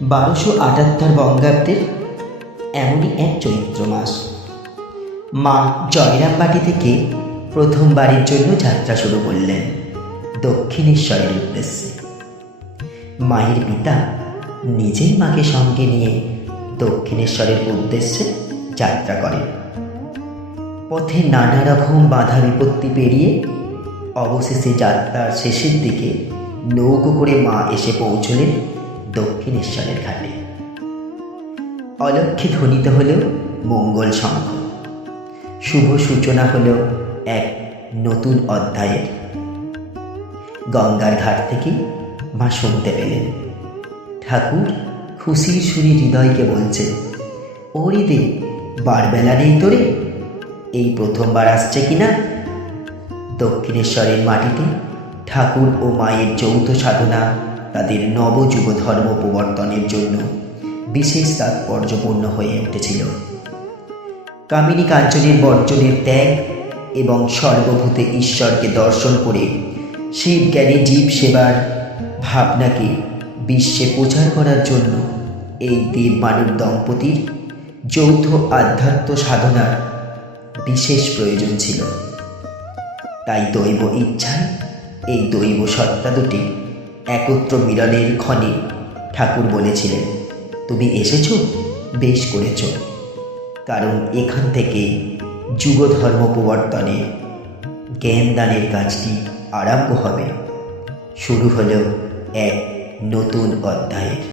1278 বঙ্গাব্দের এমনই এক চৈত্র মাস। মা জয়রামবাটি থেকে প্রথমবারের জন্য যাত্রা শুরু করলেন দক্ষিণেশ্বরের উদ্দেশ্যে। মায়ের পিতা নিজেই মাকে সঙ্গে নিয়ে দক্ষিণেশ্বরের উদ্দেশ্যে যাত্রা করেন। পথে নানা রকম বাধা বিপত্তি পেরিয়ে অবশেষে যাত্রার শেষের দিকে নৌকো করে মা এসে পৌঁছলেন দক্ষিণেশ্বরের ঘাটে। অলক্ষ্যে ধ্বনিত হল মঙ্গল শঙ্খ। শুভ সূচনা হল এক নতুন অধ্যায়ের। গঙ্গার ঘাট থেকে মা শুনতে পেলেন ঠাকুর খুশির সুরে হৃদয়কে বলছেন, ওরে দে, বারবেলা নেই তোরে, এই প্রথমবার আসছে কিনা। দক্ষিণেশ্বরের মাটিতে ঠাকুর ও মায়ের যৌথ সাধনা তাদের নবযুগ ধর্ম প্রবর্তনের জন্য বিশেষ তাৎপর্যপূর্ণ হয়ে উঠেছিল। কামিনী কাঞ্চনের বর্জনের ত্যাগ এবং সর্বভূতে ঈশ্বরকে দর্শন করে শিব জ্ঞানী জীব সেবার ভাবনাকে বিশ্বে প্রচার করার জন্য এই দেব মানব দম্পতির যৌথ আধ্যাত্ম সাধনার বিশেষ প্রয়োজন ছিল। তাই দৈব ইচ্ছায় এই দৈব সত্তা দুটি একত্র মিলনের ক্ষণে ঠাকুর বলেছিলেন, তুমি এসেছ, বেশ করেছ, কারণ এখান থেকে যুগ ধর্ম প্রবর্তনের জ্ঞানদানের কাজটি আরম্ভ হবে। শুরু হলো এক নতুন অধ্যায়ের।